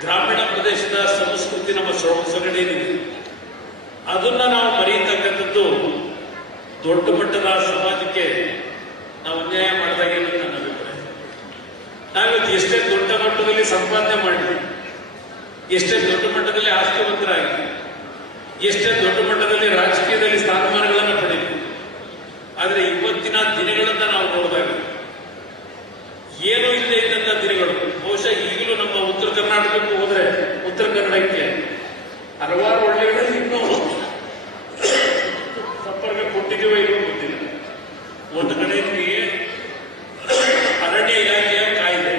ಗ್ರಾಮೀಣ ಪ್ರದೇಶದ ಸಂಸ್ಕೃತಿ ನಮ್ಮ ಸೊಗ- ಸೊಗಡೇನಿದೆ ಅದನ್ನ ನಾವು ಮರೆಯತಕ್ಕಂಥದ್ದು ದೊಡ್ಡ ಮಟ್ಟದ ಸಮಾಜಕ್ಕೆ ನಾವು ಅನ್ಯಾಯ ಮಾಡಿದಾಗ ನನ್ನ ಅಭಿಪ್ರಾಯ? ನಾವಿವತ್ತು ಎಷ್ಟೇ ದೊಡ್ಡ ಮಟ್ಟದಲ್ಲಿ ಸಂಪಾದನೆ ಮಾಡಿ, ಎಷ್ಟೇ ದೊಡ್ಡ ಮಟ್ಟದಲ್ಲಿ ಆಸ್ತಿವಂತರಾಗಿ, ಎಷ್ಟೇ ದೊಡ್ಡ ಮಟ್ಟದಲ್ಲಿ ರಾಜಕೀಯದಲ್ಲಿ ಸ್ಥಾನಮಾನಗಳನ್ನು ಪಡೆಯಿತು ಆದರೆ ಇವತ್ತಿನ ದಿನಗಳನ್ನ ನಾವು ನೋಡಿದಾಗ ಏನೂ ಇಲ್ಲದೆ ಇದ್ದಂತ ದಿನಗಳು ಬಹುಶಃ ಈಗಲೂ ನಮ್ಮ ಉತ್ತರ ಕರ್ನಾಟಕಕ್ಕೆ ಹೋದ್ರೆ ಉತ್ತರ ಕನ್ನಡಕ್ಕೆ ಹಲವಾರು ಹಳ್ಳಿಗಳಲ್ಲಿ ಇನ್ನೂ ಸಂಪರ್ಕ ಕೊಟ್ಟಿದ್ದೀವೋ ಇಲ್ಲೋ ಗೊತ್ತಿಲ್ಲ. ಒಂದು ಕಡೆ ನಿಮಗೆ ಅರಣ್ಯ ಇಲಾಖೆಯ ಕಾಯಿದೆ.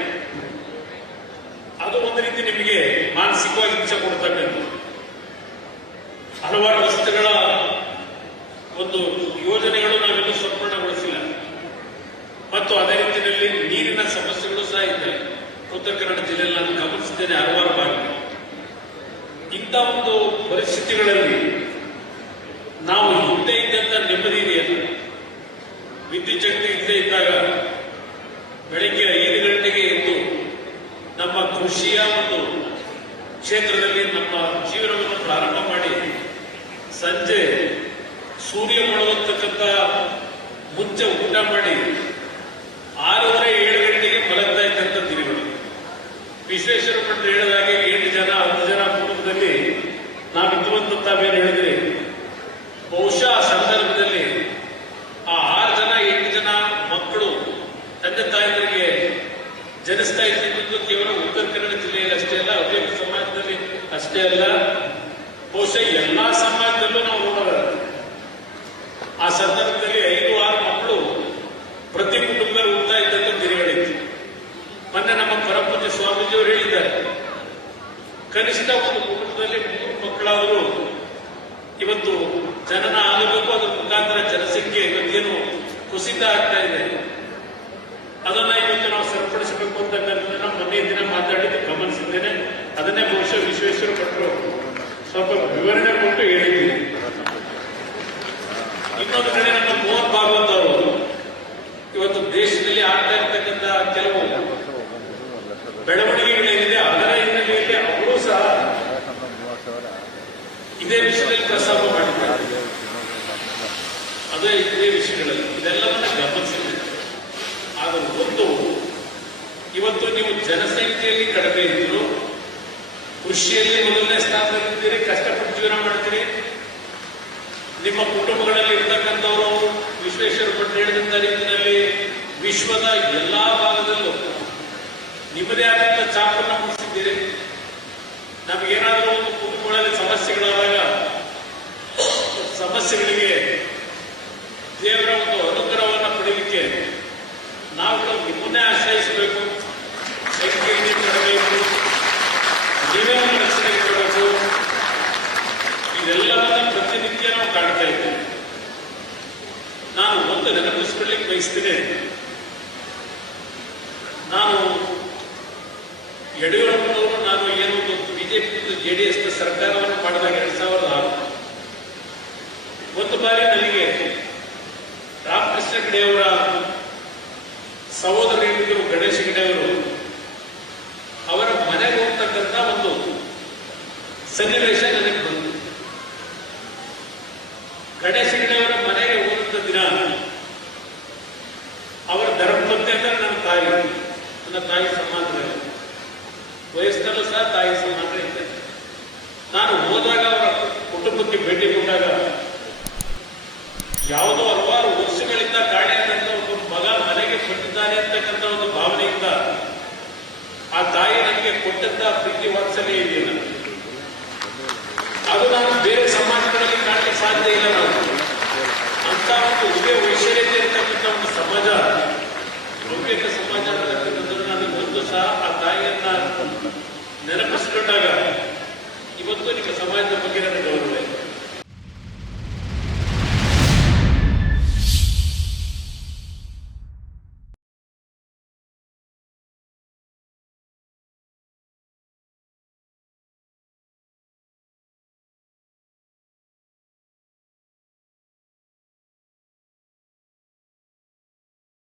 ಅದು ಒಂದು ರೀತಿ ನಿಮಗೆ ಮಾನಸಿಕವಾಗಿ ಹಿಂಸೆ ಕೊಡ್ತಕ್ಕಂಥ ಹಲವಾರು ವಸ್ತುಗಳ ಒಂದು ಯೋಜನೆಗಳು ನಾವೆಲ್ಲೂ ಸಂಪೂರ್ಣಗೊಳಿಸಿಲ್ಲ. ಮತ್ತು ಅದೇ ರೀತಿಯಲ್ಲಿ ನೀರಿನ ಸಮಸ್ಯೆಗಳು ಸಹ ಇದೆ. ಉತ್ತರ ಕನ್ನಡ ಜಿಲ್ಲೆಯಲ್ಲಿ ನಾನು ಗಮನಿಸಿದ್ದೇನೆ ಹಲವಾರು ಬಾರಿ. ಇಂಥ ಒಂದು ಪರಿಸ್ಥಿತಿಗಳಲ್ಲಿ ನಾವು ಹಿಂದೆ ಇದ್ದಂತ ನೆಮ್ಮದಿ ಇದೆಯಲ್ಲ ವಿದ್ಯುತ್ ಶಕ್ತಿ ಇಲ್ಲದೆ ಇದ್ದಾಗ ಬೆಳಿಗ್ಗೆ ಐದು ಗಂಟೆಗೆ ಎದ್ದು ನಮ್ಮ ಕೃಷಿಯ ಒಂದು ಕ್ಷೇತ್ರದಲ್ಲಿ ನಮ್ಮ ಜೀವನವನ್ನು ಪ್ರಾರಂಭ ಮಾಡಿ ಸಂಜೆ ಸೂರ್ಯ ಮುಳುಗತಕ್ಕಂಥ ಮುಂಚೆ ಊಟ ಮಾಡಿ ಆರೂವರೆ, ಏಳು ಗಂಟೆಗೆ ಮಲಗ್ತಾ ಇದ್ದಂಥ ದಿನಗಳು. ವಿಶ್ವೇಶ್ವರ ಭಟ್ರು ಹೇಳಿದಾಗ ಎಂಟು ಜನ, ಹತ್ತು ಜನ ಕುಟುಂಬದಲ್ಲಿ ನಾವು ಅಂತ ತಾವೇನು ಹೇಳಿದ್ರೆ ಬಹುಶಃ ಆ ಸಂದರ್ಭದಲ್ಲಿ ಆ ಆರು ಜನ ಎಂಟು ಜನ ಮಕ್ಕಳು ತಂದೆ ತಾಯಂದರಿಗೆ ಜನಿಸ್ತಾ ಇದ್ದಿದ್ದು ಕೇವಲ ಉತ್ತರ ಕನ್ನಡ ಜಿಲ್ಲೆಯಲ್ಲಿ ಅಷ್ಟೇ ಅಲ್ಲ ಹವ್ಯಕ ಸಮಾಜದಲ್ಲಿ ಅಷ್ಟೇ ಅಲ್ಲ, ಬಹುಶಃ ಎಲ್ಲಾ ಸಮಾಜದಲ್ಲೂ ನಾವು ನೋಡಬಾರದು ಆ ಸಂದರ್ಭದಲ್ಲಿ ಐದು, ಆರು ಮಕ್ಕಳು ಪ್ರತಿ ಕುಟುಂಬದಲ್ಲಿ ಉಂಟಾ ಇದ್ದಂತ ತಿರುಗಡೆಯಿತು ಮೊನ್ನೆ ನಮ್ಮ ಸ್ವಾಮೀಜಿ ಸ್ವಾಮೀಜಿಯವರು ಹೇಳಿದ್ದಾರೆ, ಕನಿಷ್ಠ ಒಂದು ಕುಟುಂಬದಲ್ಲಿ ಮೂರು ಮಕ್ಕಳಾದರೂ ಇವತ್ತು ಜನನ ಆಗಬೇಕು, ಅದ್ರ ಮುಖಾಂತರ ಜನಸಂಖ್ಯೆ ಇವತ್ತೇನು ಕುಸಿತ ಆಗ್ತಾ ಇದೆ. ಅದನ್ನ ಸರಿಪಡಿಸಬೇಕು ಅಂತಕ್ಕಂಥದ್ದನ್ನ ಮೊನ್ನೆ ದಿನ ಮಾತಾಡಿದ್ದು ಗಮನಿಸಿದ್ದೇನೆ. ಅದನ್ನೇ ಬಹುಶಃ ವಿಶ್ವೇಶ್ವರ ಭಟ್ರು ಸ್ವಲ್ಪ ವಿವರಣೆ ಕೊಟ್ಟು ಹೇಳಿದ್ದೀನಿ ಇನ್ನೊಂದು ಕಡೆ ನಮ್ಮ ಮೋಹನ್ ಭಾಗವತ್ ಅವರು ಇವತ್ತು ದೇಶದಲ್ಲಿ ಆಗ್ತಾ ಇರ್ತಕ್ಕಂಥ ಕೆಲವು ಬೆಳವಣಿಗೆಗಳೇನಿದೆ ಅದರ ಹಿನ್ನೆಲೆಯಲ್ಲಿ ಅವರು ಸಹ ಇದೇ ವಿಷಯದಲ್ಲಿ ಪ್ರಸ್ತಾಪ ಮಾಡಿದ್ದಾರೆ. ಅದೇ ಇದೇ ವಿಷಯಗಳಲ್ಲಿ ಇದೆಲ್ಲವನ್ನ ಗಮನಿಸಿದ್ದೇನೆ ಆದರೆ ಒಂದು ಇವತ್ತು ನೀವು ಜನಸಂಖ್ಯೆಯಲ್ಲಿ ಕಡಿಮೆ ಇದ್ರು ಕೃಷಿಯಲ್ಲಿ ಮೊದಲನೇ ಸ್ಥಾನದಲ್ಲಿದ್ದೀರಿ ಕಷ್ಟಪಟ್ಟು ಜೀವನ ಮಾಡ್ತೀರಿ, ನಿಮ್ಮ ಕುಟುಂಬಗಳಲ್ಲಿ ಇರ್ತಕ್ಕಂಥವರು ವಿಶ್ವೇಶ್ವರ ಭಟ್ ಹೇಳಿದಂತ ರೀತಿಯಲ್ಲಿ ವಿಶ್ವದ ಎಲ್ಲಾ ಭಾಗದಲ್ಲೂ ನಿಮ್ಮದೇ ಆದಂತ ಚಾಪನ್ನ ಮುಗಿಸಿದ್ದೀರಿ. ನಮಗೇನಾದರೂ ಒಂದು ಕುಟುಂಬಗಳಲ್ಲಿ ಸಮಸ್ಯೆಗಳಾದಾಗ, ಸಮಸ್ಯೆಗಳಿಗೆ ದೇವರ ಒಂದು ಅನುಗ್ರಹವನ್ನು ಪಡೆಯಲಿಕ್ಕೆ ನಾವು ನಿಮ್ಮನ್ನೇ ನಾನು ಒಂದು ನೆನಪಿಸ್ಕೊಳ್ಳಿಕ್ಕೆ ಬಯಸ್ತೇನೆ. ನಾನು ಯಡಿಯೂರಪ್ಪನವರು ನಾನು ಏನು ಬಿಜೆಪಿ ಜೆ ಡಿ ಎಸ್ ಸರ್ಕಾರವನ್ನು ಮಾಡಿದಾಗ ಎರಡ್ ಸಾವಿರದ ಆರು. ಒಂದು ಬಾರಿ ನನಗೆ ರಾಮಕೃಷ್ಣ ಗಡೆಯವರ ಸಹೋದರಿಯರು ಗಣೇಶ ಗಡೆಯವರು ಅವರು ಮನೆಗೆ ಹೋಗ್ತಕ್ಕಂಥ ಒಂದು ಸನ್ನಿವೇಶ ನನಗೆ ಬಂತು. ಗಣೇಶ ಗಡೆಯವರ ಅವರ ಧರ್ಮಪತ್ನಿ ಅಂದರೆ ನನ್ನ ತಾಯಿ ನನ್ನ ತಾಯಿ ಸಮಾನ ವಯಸ್ಸಲ್ಲೂ ಸಹ ತಾಯಿ ಸಮಾನ ಇದೆ ನಾನು ಹೋದಾಗ ಅವರ ಕುಟುಂಬಕ್ಕೆ ಭೇಟಿ ಕೊಟ್ಟಾಗ ಯಾವುದೋ ಹಲವಾರು ವರ್ಷಗಳಿಂದ ಕಾಡಿದಂತ ಒಂದು ಮಗ ಮನೆಗೆ ಕೊಟ್ಟಿದ್ದಾನೆ ಅಂತಕ್ಕಂಥ ಒಂದು ಭಾವನೆಯಿಂದ ಆ ತಾಯಿ ನನಗೆ ಕೊಟ್ಟಂತ ಪ್ರೀತಿ ವಾತ್ಸಲ್ಯ ಇದೆಯಲ್ಲ. ಅದು ನಾನು ಬೇರೆ ಸಮಾಜಗಳಲ್ಲಿ ಕಾಣಲಿಕ್ಕೆ ಸಾಧ್ಯ ಇಲ್ಲ ನಾವು ಅಂತ ಒಂದು ಉದಯ ವೈಶಲ್ಯತೆ ಇರ್ತಕ್ಕಂಥ ಒಂದು ಸಮಾಜ ಹವ್ಯಕ ಸಮಾಜ ನನಗೆ ಒಂದು ಸಹ ಆ ತಾಯಿಯನ್ನ ನೆನಪಿಸ್ಕೊಂಡಾಗ ಇವತ್ತು ನಿಮ್ಮ ಸಮಾಜದ ಬಗ್ಗೆ ನನಗೆ ಗೌರವ ಇದೆ.